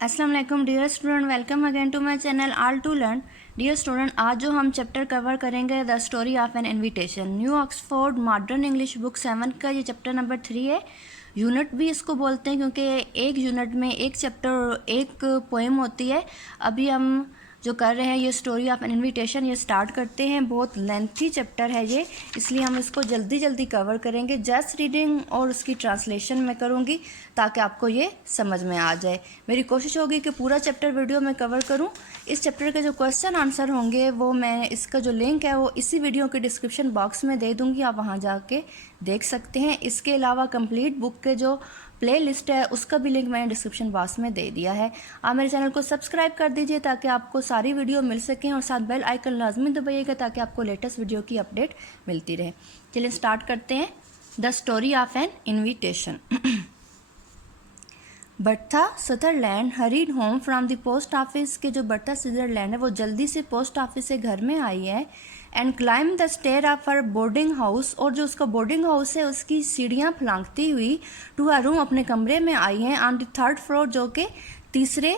अस्सलाम वालेकुम dear student, welcome again to my channel all to learn. Dear student, आज जो हम चैप्टर कवर करेंगे the story of an invitation, new Oxford modern English book 7 का ये चैप्टर नंबर 3 है। यूनिट भी इसको बोलते हैं क्योंकि एक यूनिट में एक चैप्टर एक पोएम होती है। अभी हम जो कर रहे हैं ये स्टोरी ऑफ एन इनविटेशन, ये स्टार्ट करते हैं। बहुत लेंथी चैप्टर है ये, इसलिए हम इसको जल्दी जल्दी कवर करेंगे। जस्ट रीडिंग और उसकी ट्रांसलेशन मैं करूँगी ताकि आपको ये समझ में आ जाए। मेरी कोशिश होगी कि पूरा चैप्टर वीडियो में कवर करूँ। इस चैप्टर के जो क्वेश्चन आंसर होंगे वो मैं इसका जो लिंक है वो इसी वीडियो के डिस्क्रिप्शन बॉक्स में दे दूँगी, आप वहाँ जाके देख सकते हैं। इसके अलावा कंप्लीट बुक के जो प्ले लिस्ट है उसका भी लिंक मैंने डिस्क्रिप्शन बॉक्स में दे दिया है। आप मेरे चैनल को सब्सक्राइब कर दीजिए ताकि आपको सारी वीडियो मिल सकें, और साथ बेल आइकन लाजमी दबाइएगा ताकि आपको लेटेस्ट वीडियो की अपडेट मिलती रहे। चलिए स्टार्ट करते हैं। The story of an invitation. Bertha Sutherland hurried home from the post office. के जो बर्था सदरलैंड है वो जल्दी से पोस्ट ऑफिस से घर में आई है। And climb the stair of her boarding house, और जो उसका बोर्डिंग हाउस है उसकी सीढ़ियाँ फलांगती हुई टू हर रूम, अपने कमरे में आई हैं। ऑन द थर्ड फ्लोर, जो कि तीसरे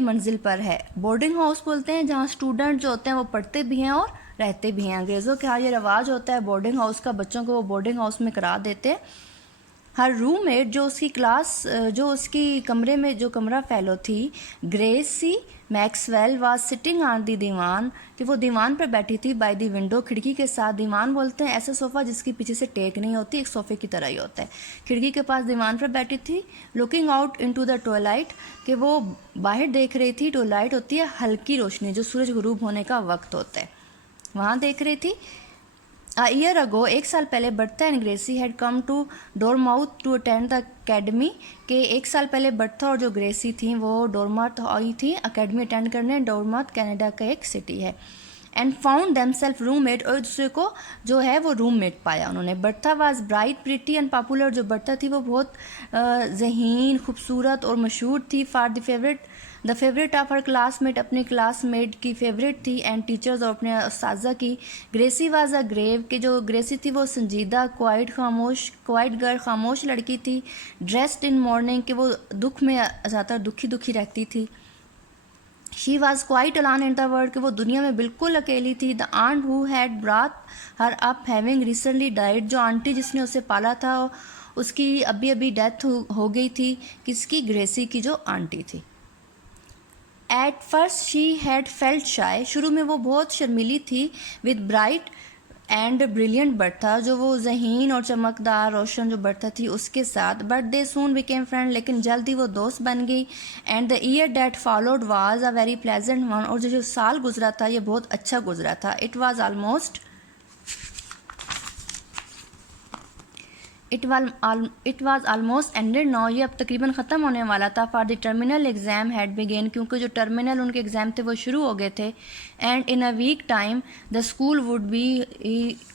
मंजिल पर है। बोर्डिंग हाउस बोलते हैं जहाँ स्टूडेंट जो होते हैं वो पढ़ते भी हैं और रहते भी हैं। अंग्रेज़ों के यहाँ ये रवाज होता है बोर्डिंग हाउस का, बच्चों को वो बोर्डिंग हाउस में करा देते हैं। हर रूममेट, जो उसकी क्लास, जो उसकी कमरे में जो कमरा फेलो थी, Gracie Maxwell was sitting on the दीवान, कि वो दीवान पर बैठी थी। बाय दी विंडो, खिड़की के साथ। दीवान बोलते हैं ऐसा सोफ़ा जिसकी पीछे से टेक नहीं होती, एक सोफ़े की तरह ही होता है। खिड़की के पास दीवान पर बैठी थी। Looking out into the Twilight, कि वो बाहर देख रही थी। ट्वाइलाइट होती है हल्की रोशनी, जो सूरज गुरूब होने का वक्त होता है, वहाँ देख रही थी। A year ago, एक साल पहले, Bertha and Gracie had come to Dormouth to attend the academy, के एक साल पहले बर्था और जो ग्रेसी थी वो डोरमाउथ आई थी अकेडमी अटेंड करने। डोरमाउथ कनाडा का एक सिटी है। एंड फाउंड देमसेल्फ रूममेट, और दूसरे को जो है वो रूममेट पाया उन्होंने। Bertha was bright pretty and popular, जो बर्था थी वो बहुत ज़हीन, खूबसूरत और मशहूर थी। For the favourite of her classmate, अपने क्लासमेट की फेवरेट थी। एंड टीचर्स, और अपने उस्ताज़ा की। ग्रेसी वाज अ ग्रेव, कि जो ग्रेसी थी वो संजीदा, क्वाइट गर्ल, खामोश लड़की थी। ड्रेस्ड इन मॉर्निंग, कि वो दुख में ज़्यादातर दुखी रहती थी। She was quite alone in the world, कि वो दुनिया में बिल्कुल अकेली थी। The aunt who had brought her up having recently died, जो आंटी जिसने उसे पाला था उसकी अभी अभी डेथ हो गई थी। किसकी? ग्रेसी की जो आंटी थी। At first she had felt shy, शुरू में वो बहुत शर्मीली थी। With bright and brilliant Bertha, जो वो ज़हीन और चमकदार रोशन जो बर्था थी उसके साथ। But they soon became friend, लेकिन जल्द ही वो दोस्त बन गई। And the year that followed was a very pleasant one, और जो साल गुजरा था ये बहुत अच्छा गुजरा था। It was almost ended now, ये अब तकरीबन ख़त्म होने वाला था। For the terminal exam had begin, क्योंकि जो टर्मिनल उनके एग्ज़ाम थे वो शुरू हो गए थे। And in a week time the school would be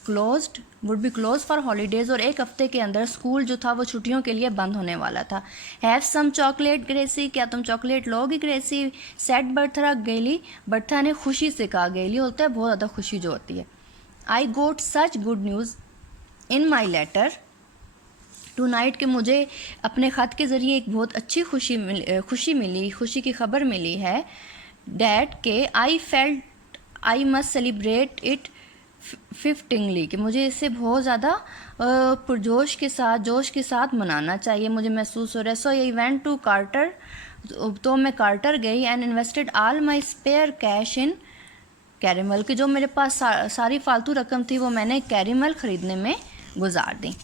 close for holidays, और एक हफ्ते के अंदर स्कूल जो था वो छुट्टियों के लिए बंद होने वाला था। हैव सम चॉकलेट ग्रेसी, क्या तुम चॉकलेट लोगी ग्रेसी? सेट बर्था गेली, बर्था ने खुशी से कहा। गेली होता है बहुत ज़्यादा खुशी जो होती है। I got such good news in my letter tonight, कि मुझे अपने ख़त के ज़रिए एक बहुत अच्छी खुशी की खबर मिली है। डैट के I felt I must celebrate it fittingly, कि मुझे इसे बहुत ज़्यादा पुरजोश के साथ, जोश के साथ मनाना चाहिए, मुझे महसूस हो रहा है। So I went to Carter, तो मैं कार्टर गई। And invested all my spare cash in caramel, कि जो मेरे पास सारी फालतू रकम थी वो मैंने कैरेमल ख़रीदने में गुजार दी।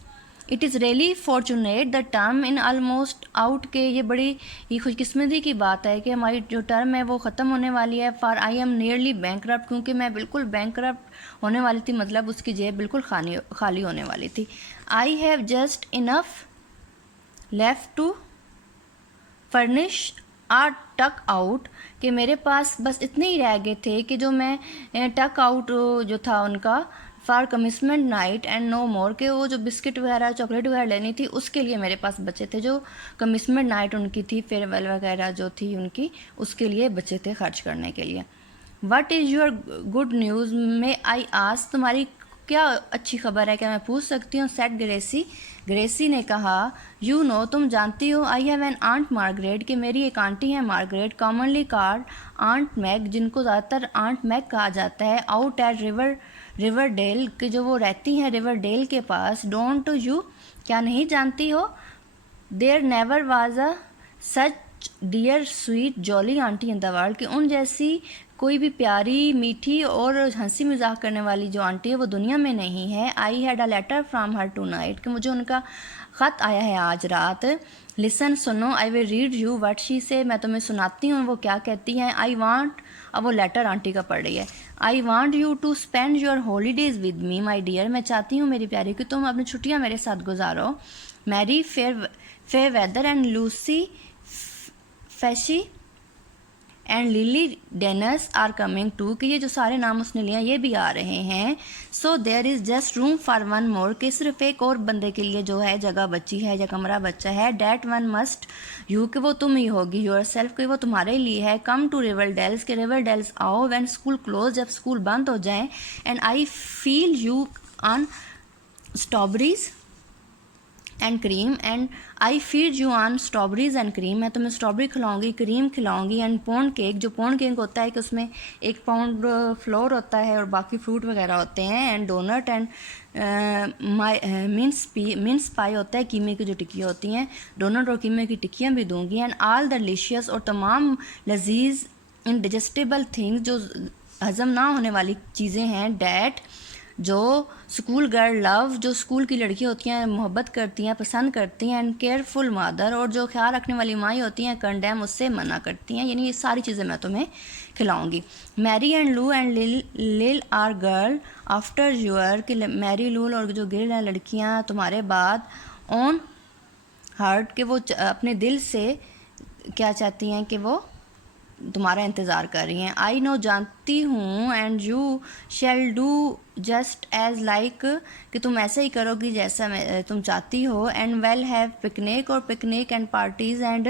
It is really fortunate the term in almost out, के ये बड़ी ही खुशकिस्मती की बात है कि हमारी जो टर्म है वो ख़त्म होने वाली है। For I am nearly bankrupt, क्योंकि मैं बिल्कुल बैंकरप्ट होने वाली थी, मतलब उसकी जेब बिल्कुल खाली होने वाली थी। I have just enough left to furnish a tuck out, कि मेरे पास बस इतने ही रह गए थे कि जो मैं टक आउट जो था उनका फॉर कमिसमेंट नाइट एंड नो मोर, के वो जो बिस्किट वगैरह चॉकलेट वगैरह लेनी थी उसके लिए मेरे पास बचे थे। जो कमिसमेंट नाइट उनकी थी, फेयरवेल वगैरह जो थी उनकी, उसके लिए बचे थे खर्च करने के लिए। What is your good news में आई आस्क, तुम्हारी क्या अच्छी खबर है, क्या मैं पूछ सकती हूँ? सेड ग्रेसी, ग्रेसी ने कहा, यू नो, तुम जानती हो, I have an aunt Margaret, कि मेरी एक आंटी है Margaret, commonly called aunt Mag, जिनको ज़्यादातर आंट मैग कहा जाता है, आउट एट रिवरडेल, कि जो वो रहती हैं रिवरडेल के पास। डोंट यू, क्या नहीं जानती हो? There never was a such dear sweet jolly auntie in the world, कि उन जैसी कोई भी प्यारी मीठी और हंसी मजाक करने वाली जो आंटी है वो दुनिया में नहीं है। I had a letter from her tonight, कि मुझे उनका ख़त आया है आज रात। लिसन, सुनो, I will read you what she से, मैं तुम्हें सुनाती हूँ वो क्या कहती हैं। आई वांट, अब वो लेटर आंटी का पढ़ रही है। I want you to spend your holidays with me my dear, मैं चाहती हूँ मेरी प्यारी कि तुम अपनी छुट्टियाँ मेरे साथ गुजारो। Mary Fairweather and Lucy Fashy and Lily Dennis are coming too, कि ये जो सारे नाम उसने लिया ये भी आ रहे हैं। So there is just room for one more, कि सिर्फ एक और बंदे के लिए जो है जगह बची है या कमरा बचा है। डैट वन मस्ट यू, कि वो तुम ही होगी, योर सेल्फ, कि वो तुम्हारे लिए है। कम टू रिवरडेल्स, के रिवरडेल्स आओ। व्हेन स्कूल क्लोज, जब स्कूल बंद हो जाए। And I feel you on strawberries and cream, and I feed you on strawberries and cream, मैं तुम्हें स्ट्रॉबेरी खिलाऊंगी, क्रीम खिलाऊंगी। एंड पाउंड केक, जो पाउंड केक होता है कि उसमें 1 पाउंड फ्लोर होता है और बाकी फ्रूट वगैरह होते हैं। एंड डोनट एंड मिन्स पाई होता है, कीमे की जो टिक्कियाँ होती हैं, डोनट और कीमे की टिक्कियाँ भी दूंगी। एंड ऑल द डिलीशियस, और तमाम लजीज इनडिजेस्टेबल थिंग्स, जो हज़म ना होने वाली चीज़ें हैं। डैट, जो स्कूल गर्ल लव, जो स्कूल की लड़की होती हैं मोहब्बत करती हैं, पसंद करती हैं। एंड केयरफुल मदर, और जो ख्याल रखने वाली माँ होती हैं, कंडेम, उससे मना करती हैं। यानी ये सारी चीज़ें मैं तुम्हें खिलाऊंगी। मैरी एंड लू एंड लिल आर गर्ल आफ्टर यूर, कि मैरी, लूल और जो गिल हैं लड़कियाँ तुम्हारे बाद। ऑन हार्ट, के वो अपने दिल से क्या चाहती हैं, कि वो तुम्हारा इंतज़ार कर रही हैं। आई नो, जानती हूँ। And you shall do just as like, कि तुम ऐसे ही करोगी जैसा तुम चाहती हो। एंड वेल हैव पिकनिक, और picnic and parties and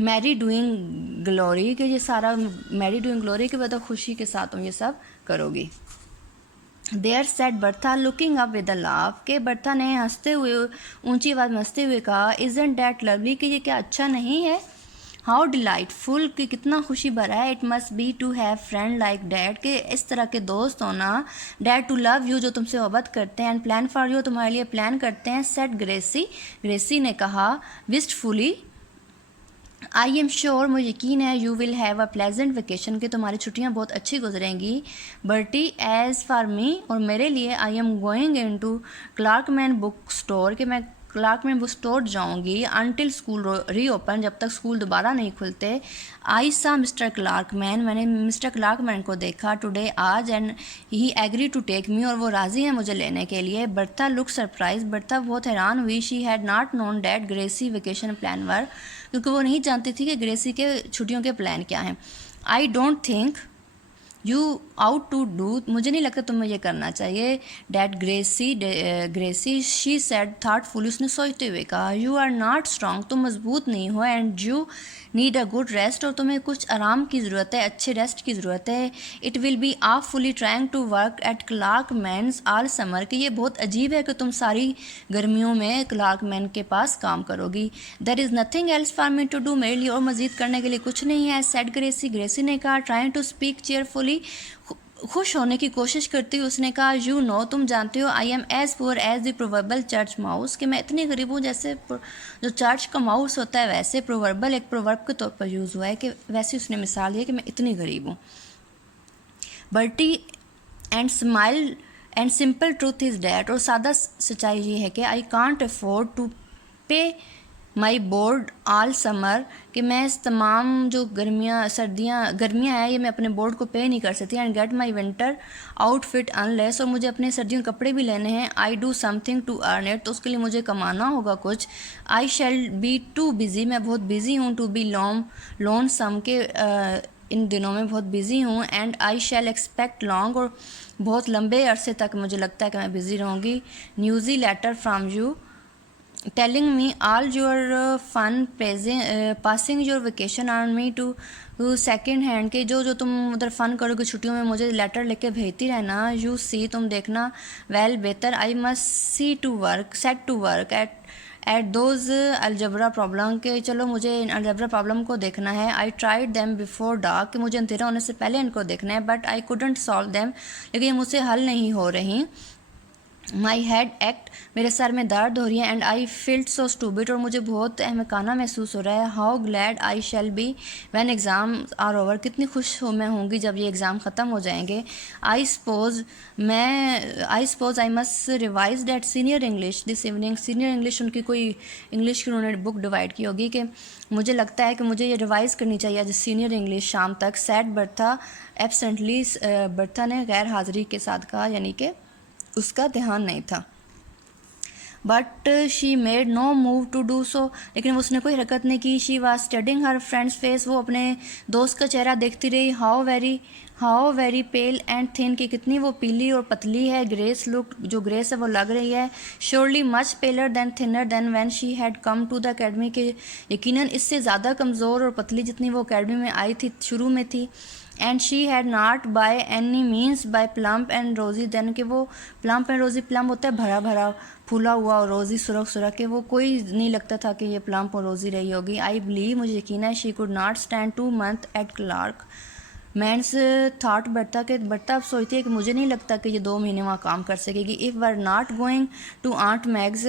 merry doing glory, कि ये सारा मैरी डूइंग ग्लोरी की वजह खुशी के साथ तुम ये सब करोगी। There said Bertha looking up with a laugh, के बर्था ने हंसते हुए ऊंची आवाज़ में हंसते हुए कहा, इजंट डैट लवली, कि ये क्या अच्छा नहीं है? हाउ डिलाइटफुल, कि कितना खुशी भरा है। It must be to have friend like dad, के इस तरह के दोस्त होना। डैड टू लव यू, जो तुमसे मोहब्बत करते हैं। एंड प्लान फॉर यू, तुम्हारे लिए प्लान करते हैं। सेड ग्रेसी, ग्रेसी ने कहा विस्टफुली, आई एम श्योर, मुझे यकीन है, you will have a pleasant vacation, कि तुम्हारी छुट्टियाँ बहुत अच्छी गुजरेंगी। बर्टी, एज फॉर मी, और मेरे लिए, I am going into Clarkman book store, कि मैं क्लार्कमैन बुक स्टोर जाऊँगी। अनटिल स्कूल रीओपन, जब तक स्कूल दोबारा नहीं खुलते। आई सा मिस्टर क्लार्कमैन, मैंने मिस्टर क्लार्कमैन को देखा टुडे, आज। And he agree to take me, और वो राज़ी हैं मुझे लेने के लिए। बर्था लुक सरप्राइज, बर्था बहुत हैरान हुई। She had not known that Gracie vacation plan were, क्योंकि वो नहीं जानती थी कि ग्रेसी के छुट्टियों के प्लान क्या हैं। I don't think you ought to do, मुझे नहीं लगता तुम्हें ये करना चाहिए। That Gracie she said thoughtful, उसने सोचते हुए कहा, यू आर नॉट स्ट्रॉन्ग, तुम मजबूत नहीं हो। And you need a good rest, और तुम्हें कुछ आराम की ज़रूरत है, अच्छे रेस्ट की ज़रूरत है। It will be awfully trying to work at Clarkman's all summer, कि ये बहुत अजीब है कि तुम सारी गर्मियों में क्लार्कमैन के पास काम करोगी। There is nothing else for me to do, मेरे लिए और मज़ीद करने के लिए कुछ नहीं है। सेड ग्रेसी, ग्रेसी ने कहा, ट्राइंग टू स्पीक चेयरफुली, खुश होने की कोशिश करती हुई उसने कहा, यू नो, तुम जानते हो, I am as poor as the proverbial church mouse, कि मैं इतनी गरीब हूँ जैसे जो चर्च का माउस होता है वैसे। प्रोवर्बल एक प्रोवर्ब के तौर पर यूज़ हुआ है, कि वैसे उसने मिसाल दी है कि मैं इतनी गरीब हूँ। Bertie and smile and simple truth is that, और सादा सच्चाई ये है कि आई कांट अफोर्ड टू पे माई बोर्ड ऑल समर, कि मैं इस तमाम जो गर्मियाँ हैं ये मैं अपने बोर्ड को पे नहीं कर सकती। And get my winter outfit unless, और मुझे अपने सर्दियों के कपड़े भी लेने हैं। I do something to earn it, तो उसके लिए मुझे कमाना होगा कुछ। I shall be too busy, मैं बहुत बिज़ी हूँ। टू बी लोन सम, के इन दिनों में बहुत बिज़ी हूँ। And I shall expect long, और बहुत लंबे अरसे तक मुझे लगता है कि मैं बिज़ी रहूँगी। Newsy letter from you, telling me all your fun passing your vacation on me to second hand के जो तुम उधर फ़न करोगे छुट्टियों में मुझे लेटर लेके भेजती रहना। यू सी तुम देखना, वेल बेहतर, I must see to work set to work at those algebra problem के चलो मुझे इन अलजबरा प्रॉब्लम को देखना है। I tried them before dark कि मुझे अंधेरा होने से पहले इनको देखना है, but I couldn't solve them लेकिन ये मुझसे हल नहीं हो रही। माई हेड एक्ट मेरे सर में दर्द हो रही है, एंड आई फील्ड सो स्टूबिड और मुझे बहुत अहमकाना महसूस हो रहा है। How glad I shall be when exam are over कितनी खुश मैं होंगी जब ये एग्ज़ाम ख़त्म हो जाएंगे। I suppose I must revise that senior English this evening. Senior English उनकी कोई इंग्लिश की उन्होंने बुक डिवाइड की होगी कि मुझे लगता है कि मुझे ये रिवाइज़ करनी चाहिए आज सीनियर इंग्लिश शाम तक। सैड बर्था एब्सेंटली, बर्था ने गैर हाज़िरी के साथ कहा, यानी कि उसका ध्यान नहीं था। But she made no move to do so लेकिन उसने कोई हरकत नहीं की। She was studying her friends face वो अपने दोस्त का चेहरा देखती रही। How very pale and thin कि कितनी वो पीली और पतली है। ग्रेस लुक जो ग्रेस है वो लग रही है। Surely much paler than thinner than when she had come to the academy के यकीनन इससे ज़्यादा कमज़ोर और पतली जितनी वो अकेडमी में आई थी शुरू में थी। And she had not by any means by plump and रोज़ी देन कि वो प्लम्प एंड रोज़ी, प्लम्प होता है भरा भरा फूला हुआ और रोज़ी सुरख सुरख के, वो कोई नहीं लगता था कि ये प्लम्प और रोज़ी रही होगी। आई बिलीव मुझे यकीन है she could not stand 2 months at Clarkman's thought Bertha अब सोचती है कि मुझे नहीं लगता कि ये 2 महीने वहाँ काम कर सकेगी। If were not going to aunt Mags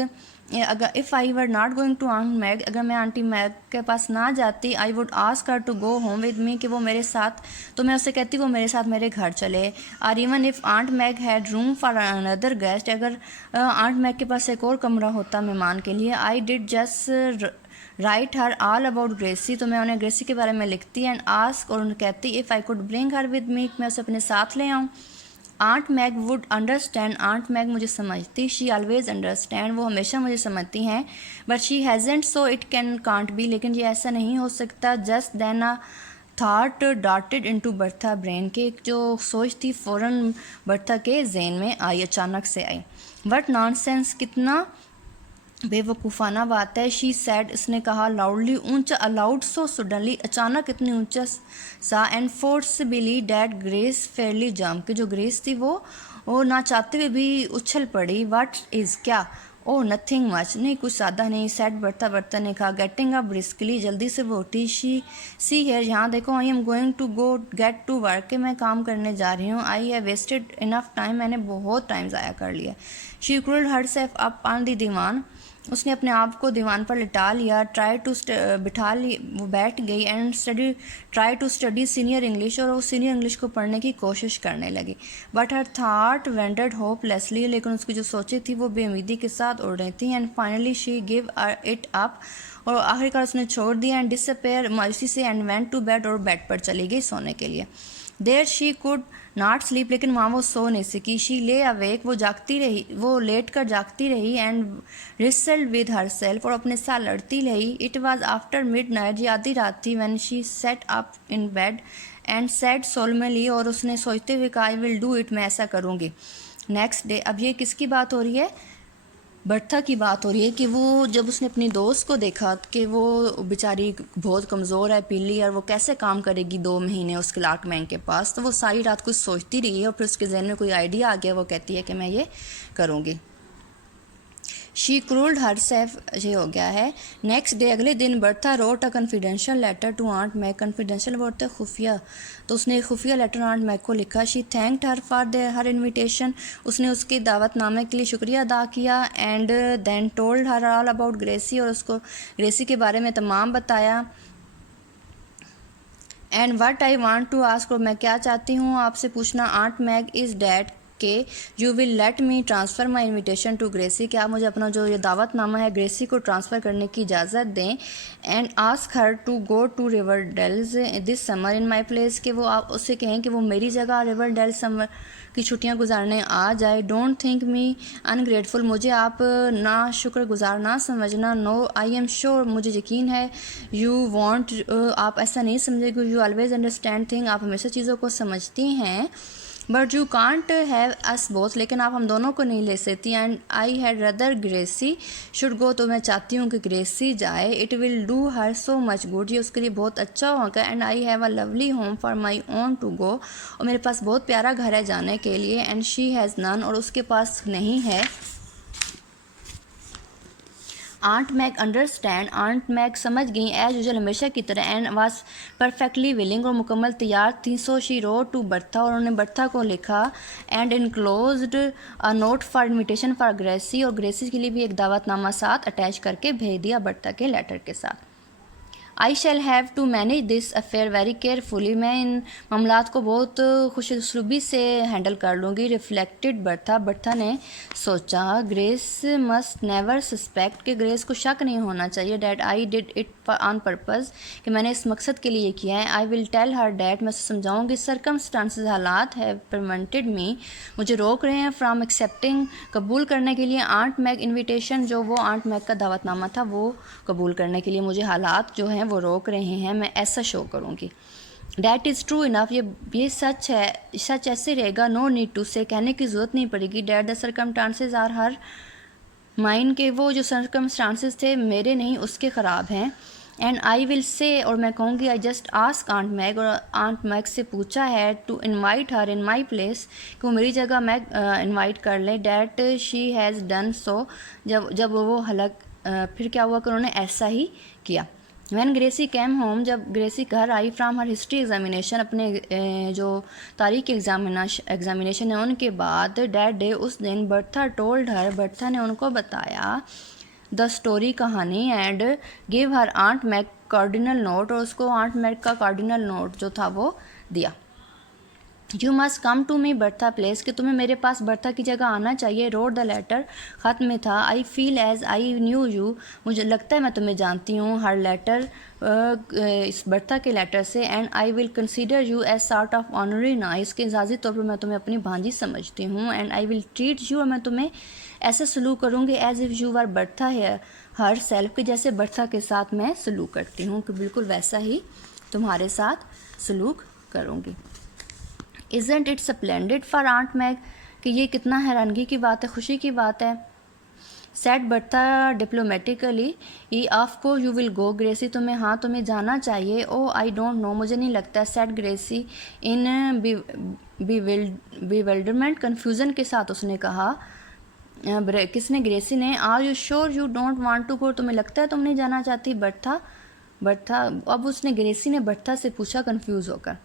if I were not going to aunt Mag अगर मैं आंटी मैग के पास ना जाती, I would ask her to go home with me कि वो मेरे साथ, तो मैं उससे कहती वो मेरे साथ मेरे घर चले। और even if Aunt Mag had room for another guest अगर आंट मैग के पास एक और कमरा होता मेहमान के लिए। I did just write her all about Gracie तो मैं उन्हें ग्रेसी के बारे में लिखती एंड आस्क और उन्हें कहती if I could bring her with me मैं उसे अपने साथ ले आऊँ। Aunt Mag would understand aunt Mag मुझे समझती। शी ऑलवेज अंडरस्टैंड वो हमेशा मुझे समझती हैं। But she hasn't so it can't be लेकिन ये ऐसा नहीं हो सकता। Just then a thought darted into Bertha brain के जो सोच थी फ़ौरन बर्था के जहन में आई, अचानक से आई। वट नॉनसेंस कितना बेवकूफ़ाना बात है। शी सैड इसने कहा लाउडली ऊंचा अलाउड सो सडनली अचानक इतनी ऊंचा सा and forcibly that grace Fairlie जम कि जो ग्रेस थी वो ना चाहते हुए भी उछल पड़ी। व्हाट इज़ क्या? ओह नथिंग मच नहीं कुछ ज़्यादा नहीं। सैड बर्ता ने कहा गेटिंग अप ब्रिस्कली जल्दी से वो उठी। सी हेयर यहाँ देखो I am going to go get to work के मैं काम करने जा रही हूँ। I have wasted enough time मैंने बहुत टाइम ज़ाया कर लिया। She curled herself up on the divan उसने अपने आप को दीवान पर लिटा लिया। वो बैठ गई and try to study senior English और वो सीनियर इंग्लिश को पढ़ने की कोशिश करने लगी। But her thought wandered hopelessly लेकिन उसकी जो सोचें थी वो बेउम्मीदी के साथ उड़ रही थी। And finally she give it up और आखिरकार उसने छोड़ दिया एंड डिसअपेयर मायूसी से एंड वेंट टू बेड और बेड पर चली गई सोने के लिए। There she could not sleep लेकिन वहाँ वो सो नहीं सकी। शी ले अवेक वो लेट कर जागती रही एंड रिसल्ड विद हर सेल्फ और अपने साथ लड़ती रही। It was after mid night ये आधी रात थी when she said up in bed and said solemnly और उसने सोचते हुए कहा आई विल डू इट मैं ऐसा करूँगी। नेक्स्ट डे अब ये किसकी बात हो रही है? बर्था की बात हो रही है कि वो जब उसने अपनी दोस्त को देखा कि वो बेचारी बहुत कमज़ोर है पीली और वो कैसे काम करेगी 2 महीने उस क्लार्क मैन के पास, तो वो सारी रात कुछ सोचती रही है और फिर उसके जहन में कोई आइडिया आ गया। वो कहती है कि मैं ये करूँगी। शी क्रूल्ड हर सेल्फ ये हो गया है। नेक्स्ट डे अगले दिन Bertha wrote a confidential letter to aunt Mag. Confidential word है खुफिया, तो उसने खुफिया लेटर आंट मैग को लिखा। She thanked her for her invitation उसने उसके दावतनामे के लिए शुक्रिया अदा किया। And then told her all about Gracie और उसको ग्रेसी के बारे में तमाम बताया। And what I want to ask और मैं क्या चाहती हूँ आपसे पूछना आंट मैग इज़ डैट के you will let me transfer my invitation to Gracie कि आप मुझे अपना जो ये दावतनामा है ग्रेसी को ट्रांसफ़र करने की इजाज़त दें। And ask her to go to Riverdales this summer in my place कि वो आप उससे कहें कि वो मेरी जगह रिवरडेल समर की छुट्टियां गुजारने आ जाए। डोंट थिंक मी अनग्रेटफुल मुझे आप ना शुक्रगुजार ना समझना। नो आई एम श्योर मुझे यकीन है। यू वॉन्ट आप ऐसा नहीं समझेगे। यू ऑलवेज अंडरस्टैंड थिंग आप हमेशा चीज़ों को समझती हैं। But you can't have us both, लेकिन आप हम दोनों को नहीं ले सकती। And I had rather Gracie should go, तो मैं चाहती हूँ कि ग्रेसी जाए। It will do her so much good, ये उसके लिए बहुत अच्छा होगा। And I have a lovely home for my own to go, और मेरे पास बहुत प्यारा घर है जाने के लिए। एंड शी हैज़ नन, और उसके पास नहीं है। Aunt Mag understand, aunt Mag समझ गई एज यूजल हमेशा की तरह। एंड वाज परफेक्टली विलिंग, और मुकम्मल तैयार थी। So she wrote to Bertha, और उन्होंने बर्था को लिखा। And enclosed a note for invitation for Gracie, और ग्रेसी के लिए भी एक दावतनामा साथ अटैच करके भेज दिया बर्था के लेटर के साथ। I shall have to manage this affair very carefully, मैं इन मामलात को बहुत खुश उसलूबी से हैंडल कर लूँगी। रिफ्लेक्टेड बर्था, बर्था ने सोचा। ग्रेस मस्ट नेवर सस्पेक्ट, कि ग्रेस को शक नहीं होना चाहिए। That I did it on purpose, कि मैंने इस मकसद के लिए किया है। I will tell her that, मैं समझाऊँगी। सर्कमस्टांसेस, हालात है प्रिवेंटेड मी, मुझे रोक रहे हैं फ्राम एक्सेप्टिंग, कबूल करने के लिए। आंट मैग इन्विटेशन, जो वो आंट मैग का दावतनामा था वो कबूल करने के लिए मुझे हालात जो हैं वो रोक रहे हैं। मैं ऐसा शो करूँगी। डैट इज़ ट्रू इनफ, ये सच है, सच ऐसे रहेगा। नो नीड टू से, कहने की ज़रूरत नहीं पड़ेगी। That the circumstances are her mind, के वो जो सर्कमस्टांसेस थे मेरे नहीं उसके ख़राब हैं। एंड आई विल से, और मैं कहूँगी I just ask aunt Mag, और आंट मैग से पूछा है to invite her in my place, कि वो मेरी जगह मैग इनवाइट कर ले। That she has done so, जब वो हलक फिर क्या हुआ कि उन्होंने ऐसा ही किया। वैन ग्रेसी कैम होम, जब ग्रेसी घर आई फ्राम हर हिस्ट्री एग्जामिनेशन, अपने जो तारीख एग्जामिनेशन है उनके बाद, डैट डे उस दिन, बर्था टोल्ड हर, बर्था ने उनको बताया द स्टोरी, कहानी। And give her aunt Mag cardinal note, और उसको आंट मैग का कार्डिनल नोट जो था वो दिया। You must come to me Bertha place, कि तुम्हें मेरे पास बर्था की जगह आना चाहिए। रोड द लेटर, ख़त में था। I feel as I knew you, मुझे लगता है मैं तुम्हें जानती हूँ। हर लेटर, इस बर्था के लेटर से। And I will consider you as sort of honorary niece, के एजाजी तौर पर मैं तुम्हें अपनी भांजी समझती हूँ। And I will treat you, और मैं तुम्हें ऐसे सलूक करूँगी as if you are Bertha है हर सेल्फ, के जैसे बर्था के साथ मैं सलूक करती हूँ, कि बिल्कुल वैसा ही तुम्हारे साथ सलूक करूँगी। Isn't it splendid for Aunt Meg, कि ये कितना हैरानगी की बात है, खुशी की बात है। Set Bertha diplomatically, E of को यू विल गो ग्रेसी, तुम्हें जाना चाहिए। ओ आई डोंट नो, मुझे नहीं लगता। Said Gracie in bewilderment, confusion के साथ उसने कहा। किसने? ग्रेसी ने। Are you sure you don't want to go, तुम्हें लगता है तुम नहीं जाना चाहती? बर्था अब उसने ग्रेसी ने बर्था से पूछा कन्फ्यूज़ होकर।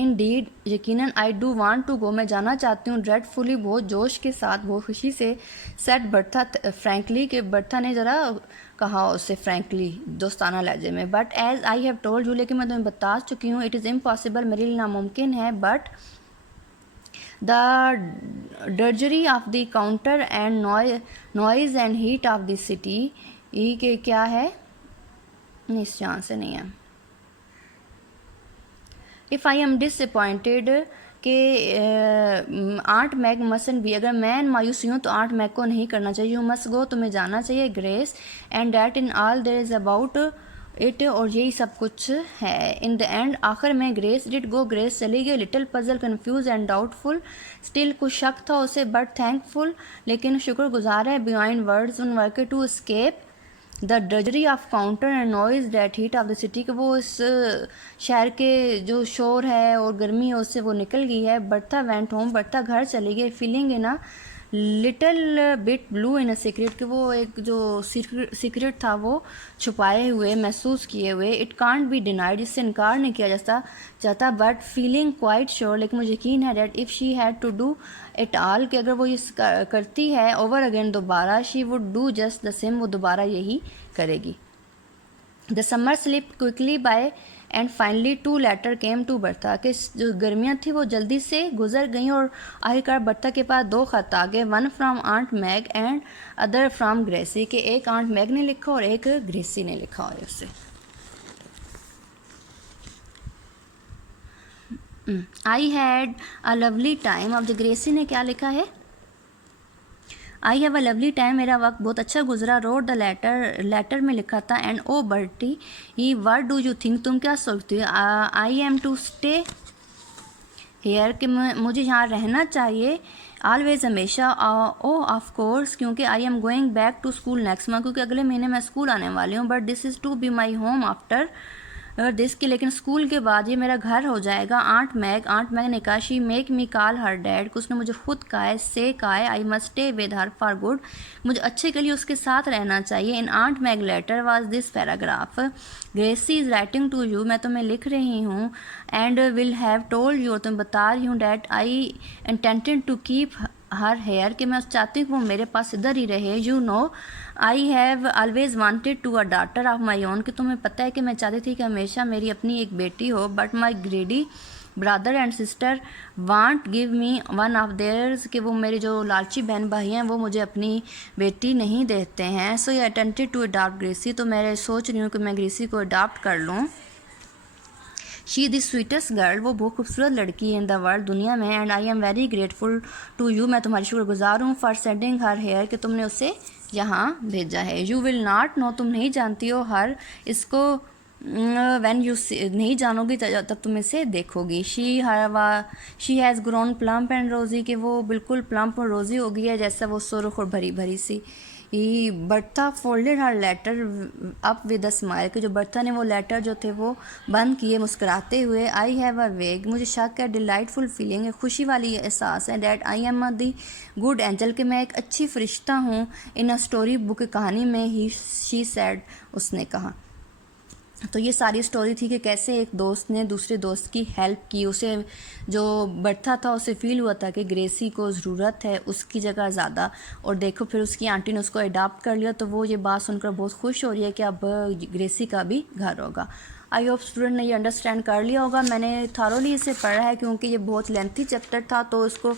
इंडीड, यकीनन। I do want to go, मैं जाना चाहती हूँ। ड्रेडफुली, बहुत जोश के साथ, बहुत खुशी से। सेट बर्था फ्रैंकली, के बर्था ने ज़रा कहा उससे फ्रैंकली, दोस्ताना लहजे में। But as I have told you, लेकिन मैं तुम्हें बता चुकी हूँ। इट इज़ इम्पॉसिबल, मेरे लिए नामुमकिन है। But the drudgery of the counter and noise and heat of the city, ये के क्या है? इस चांद से नहीं है। इफ़ आई एम डिसअपॉइंटेड, के आंट मैग मसन भी, अगर मैं मायूस हूँ तो आंट मैग को नहीं करना चाहिए। यू मस्ट गो, तुम्हें जाना चाहिए। Grace, and that in all there is about it, और यही सब कुछ है। इन द एंड, आखिर में, ग्रेस डिड गो, ग्रेस चली गई। Little puzzle, confuse and doubtful, still कुछ शक था उसे, बट थैंकफुल, लेकिन शुक्रगुजार है। बियॉन्ड वर्ड्स, उन वर्ड के, to escape the drudgery of counter and noise that heat of the city, के वो इस शहर के जो शोर है और गर्मी है उससे वो निकल गई है। बर्था वेंट होम, बर्था घर चली गई। Feeling in a little bit blue in a secret, कि वो एक जो सीक्रेट था वो छुपाए हुए, महसूस किए हुए। इट कांट बी डिनाइड, इससे इनकार नहीं किया जाता। बट फीलिंग क्वाइट श्योर, लेकिन मुझे यकीन है that if she had to do it all, कि अगर वो ये करती है ओवर अगेन दोबारा, she would do just the same, वो दोबारा यही करेगी। The summer slip quickly by and finally two letter came to Bertha, कि जो गर्मियाँ थी वो जल्दी से गुजर गईं और आखिरकार बर्था के पास 2 खत आ गए। One from aunt Mag and other from Gracie, के एक आंट मैग ने लिखा और एक ग्रेसी ने लिखा है उससे। आई हैड अ लवली टाइम, अब जो ग्रेसी ने क्या लिखा है? आई हैव अ लवली टाइम, मेरा वक्त बहुत अच्छा गुजरा। रोड द लेटर में लिखा था। एंड ओ बर्टी, ये व्हाट डू यू थिंक, तुम क्या सोचती हो? I am to stay here कि मुझे यहाँ रहना चाहिए ऑलवेज हमेशा। ओ ऑफ कोर्स, क्योंकि I am going back to school next month, क्योंकि अगले महीने मैं स्कूल आने वाली हूँ। But this is to be my home after this की, लेकिन स्कूल के बाद ये मेरा घर हो जाएगा। आंट मैग ने कहा she make me call her dad, कि उसने मुझे खुद कहा है, से कहा है I must stay with her for good, मुझे अच्छे के लिए उसके साथ रहना चाहिए। In aunt Mag letter was this paragraph, Gracie is writing to you, मैं तुम्हें लिख रही हूँ, and will have told you, तुम्हें बता रही हूँ, that I intended to keep her here, कि मैं चाहती हूँ वो मेरे पास इधर ही रहे। You know I have always wanted to a daughter of my own, कि तुम्हें पता है कि मैं चाहती थी कि हमेशा मेरी अपनी एक बेटी हो। But my greedy brother and sister want give me one of theirs, कि वो मेरे जो लालची बहन भाई हैं वो मुझे अपनी बेटी नहीं देते हैं। सो ये अटेंटेड टू अडॉप्ट ग्रेसी, तो मैं सोच रही हूँ कि मैं ग्रेसी को अडॉप्ट कर लूँ। शी द स्वीटेस्ट गर्ल, वो बहुत खूबसूरत लड़की है इन द वर्ल्ड, दुनिया में। And I am very grateful to you, मैं तुम्हारी शुक्रगुजार हूँ, फॉर सेंडिंग हर हेयर, कि तुमने उसे यहाँ भेजा है। यू विल नॉट नो, तुम नहीं जानती हो हर इसको, वैन यू नहीं जानोगी तब तुम इसे देखोगी। She has grown plump and rosy, कि वो बिल्कुल प्लम्प और रोज़ी हो गई है, जैसा वो सुर्ख और भरी भरी सी। Bertha folded her letter up with a smile, कि जो बर्था ने वो लेटर जो थे वो बंद किए मुस्कुराते हुए। आई हैव अ वेग, मुझे शक है, डिलाइटफुल फीलिंग है, खुशी वाली एहसास है, that I am the good angel, कि मैं एक अच्छी फरिश्ता हूँ। इन अ स्टोरी बुक, कहानी में ही शी सैड, उसने कहा। तो ये सारी स्टोरी थी कि कैसे एक दोस्त ने दूसरे दोस्त की हेल्प की। उसे जो बर्था था उसे फील हुआ था कि ग्रेसी को ज़रूरत है उसकी जगह ज़्यादा, और देखो फिर उसकी आंटी ने उसको अडॉप्ट कर लिया। तो वो ये बात सुनकर बहुत खुश हो रही है कि अब ग्रेसी का भी घर होगा। आई होप स्टूडेंट ने ये अंडरस्टैंड कर लिया होगा। मैंने थारोली इसे पढ़ा है क्योंकि ये बहुत लेंथी चैप्टर था, तो इसको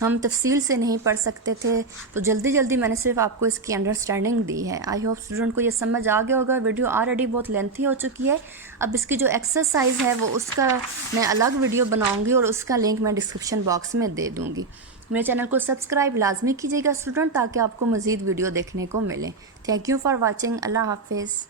हम तफसील से नहीं पढ़ सकते थे, तो जल्दी जल्दी मैंने सिर्फ आपको इसकी अंडरस्टैंडिंग दी है। आई होप स्टूडेंट को ये समझ आ गया होगा। वीडियो ऑलरेडी बहुत लेंथी हो चुकी है। अब इसकी जो एक्सरसाइज है वो उसका मैं अलग वीडियो बनाऊंगी और उसका लिंक मैं डिस्क्रिप्शन बॉक्स में दे दूँगी। मेरे चैनल को सब्सक्राइब लाजमी कीजिएगा स्टूडेंट, ताकि आपको मज़ीद वीडियो देखने को मिले। Thank you for watching. अल्लाह हाफिज़।